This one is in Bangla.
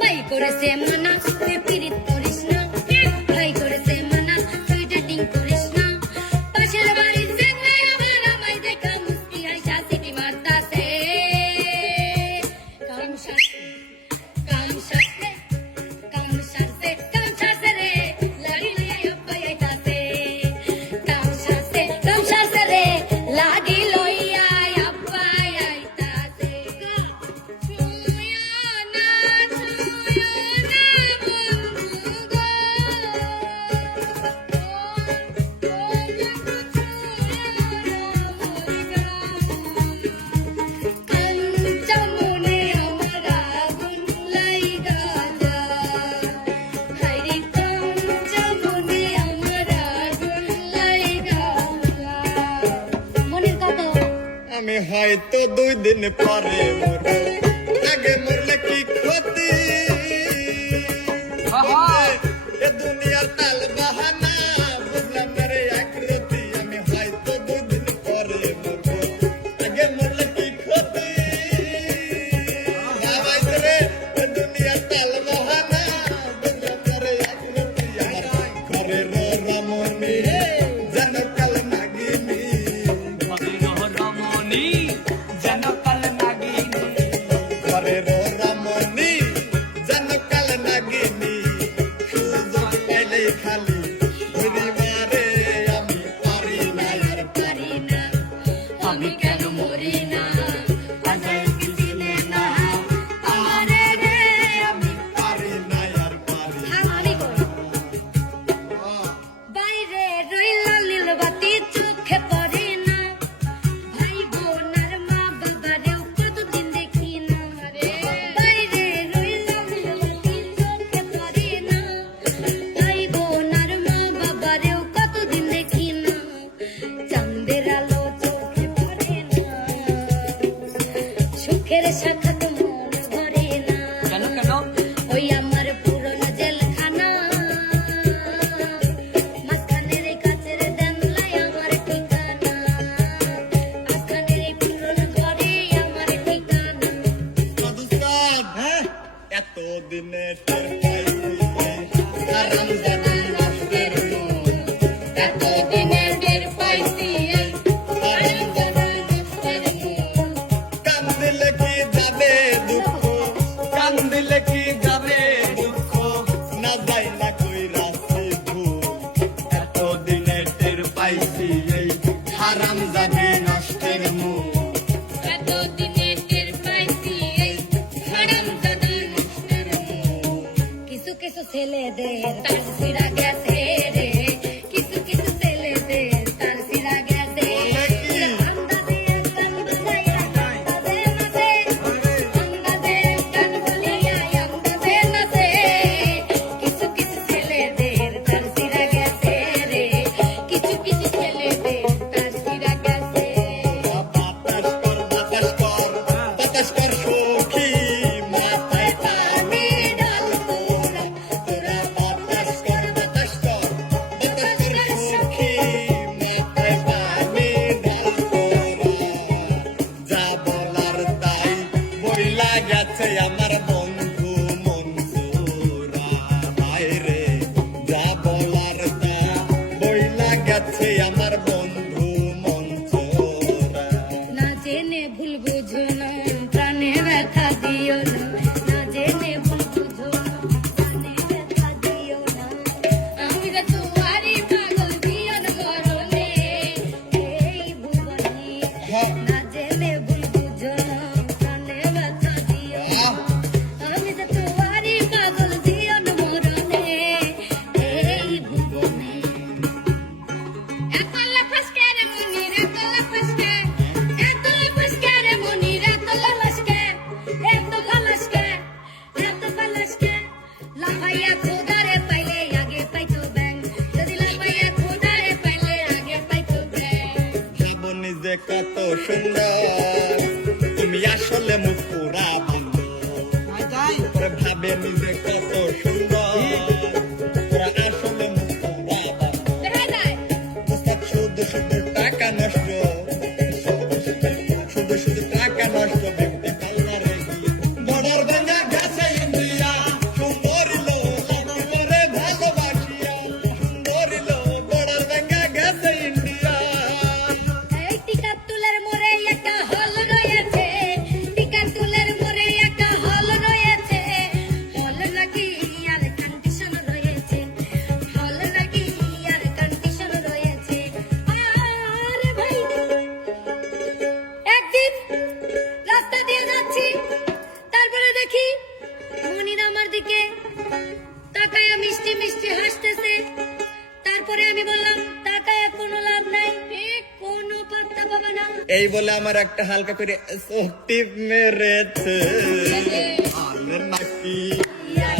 ভাই করেছে মানা তুই পিরিত করিস না, ভাই করেছে মানা তুই ডেটিং করিস না। পাশের বাড়ির ছেলে আমার আমায় দেখা মুস্কি হাসা সিটি মারতাছে। কাম সারছে কাম সারছে কাম সারছে কাম সারছে রে লাড়ি লইয়া আব্বাই আইতাছে। কাম সারছে রে লাড়ি লইয়া আব্বাই আইতাছে। ছুঁয়ো না বন্ধু গো, কাঞ্চমনে আমার আগুন লাইগা যায়, হায়রে কাঞ্চমনে আমার আগুন লাইগা যায়। মনের কথা আমি হয়তো 2 দিন পরে মরব, আগে মরলে কি ক্ষতি? এ দুনিয়ার তাল বাহানা বুঝলাম না রে আকৃতি। আমি হয়তো 2 দিন পরে মরব, আগে মরলে কি ক্ষতি? ভাবাইছে রে এ দুনিয়ার তাল বাহানা বুঝলাম না রে আকৃতি। আমার ঘরের রমণী যেন কাল নাগিনী, রমণী যেন কাল নাগিনী, ঘরের রমণী যেন কাল নাগিনী। সুযোগ পেলেই খালি ঘুরি মারে, আমি পারি না আর পারি না, আমি কেন মরি না, আজাই কি চিনে না আমারে রে, আমি পারি না আর পারি না। আমি কই বাইরে রইলা নীল বাতি চোখে পড়ে না, ভাই বোন আর মা বাবারেও কতদিন দেখি না। বাইরে রইলা নীল বাতি চোখে পড়ে না, ভাই বোন আর মা বাবারেও কতদিন দেখি না। চাঁদের আলো চোখে পড়ে না, সুখের সাক্ষাৎ মন ভরে না। কেন কেন? ওই আমার পুরনো জেলখানা, মাঝখানের এই কাচের জানলায় আমার ঠিকানা, মাঝখানের এই পুরনো ঘরে আমার ঠিকানা। সাধুস্তাদ, এতদিনে টের পাইছি হারামজাদি নষ্টের মন। এতদিনে টের পাইছি এই হারামজাদা নষ্টের মন। কান্দিলে কি যাবে দুঃখ, কান্দিলে কি যাবে দুঃখ, না যাই না কই রাশি ভুল। এতদিনে টের পাইছি এই হারামজাদি নষ্টের মুখ। এতদিনে টের পাইছি এই হারামজাদা নষ্টের মন। কিছু কিছু ছেলেদের তার সিরা গেছে রে, কিছু কিছু ছেলেদের তার সিরা গেছে। আন্দাজে গান বাজাইয়া আন্দাজে নাচে, আন্দাজে গান বলিয়া আন্দাজে নাচে। কিছু কিছু ছেলেদের তার সিরা গেছে রে, কিছু কিছু ছেলেদের তার সিরা গেছে। বাতাস কর বাতাস কর বাতাস কর সখী, মাথায় পানি ডাল তোরা তোরা। বাতাস কর বাতাস কর বাতাস কর সখী, মাথায় পানি ডাল তোরা। যা বলার তাই বইলা গেছে আমার বন্ধু মনসুরা। হায়রে যা বলার তা বইলা গেছে আমার বন্ধু মনসুরা। না জেনে ভুল বুঝো না, প্রাণে ব্যথা দিও না, না জেনে ভুল বুঝো না, প্রাণে ব্যথা দিও না। আমি যে তোমারই পাগল জীবন মরণে এই ভুবনে। না জেনে ভুল বুঝো না, প্রাণে ব্যথা দিও না। আমি যে তোমারই পাগল জীবন মরণে এই ভুবনে। একলা ফসকে রে মনির, একলা ফসকে, একলা ফসকে রে মনির, একলা ফসকে, এত ফলসকে, এত ফলসকে। লাফাইয়া খোদারে পাইলে আগে পাইতো ব্যাং, যদি লাফাইয়া খোদারে পাইলে আগে পাইতো ব্যাং। ভাবো নিজে কত সুন্দর, তুমি আসলে মুখ পুরা বন্ধ। ভাবে নিজে কত সুন্দর, তোরা আসলে মুখ পুরা বন্ধ। বেড়াই যায় শুধু শুধু টাকা নষ্ট, শুধু শুধু টাকা নষ্ট। বিউটি পার্লারে গিয়ে বর্ডার ভেঙে গেছে ইন্ডিয়া। আমার দিকে তাকায়া মিষ্টি মিষ্টি হাসতেছে। তারপরে আমি বললাম, টাকায় কোনো লাভ নাই, কোনো পাত্তা পাবা না। এই বলে আমার একটা হালকা করে চোখ টিপ মেরেছে। আর নাকি ইয়া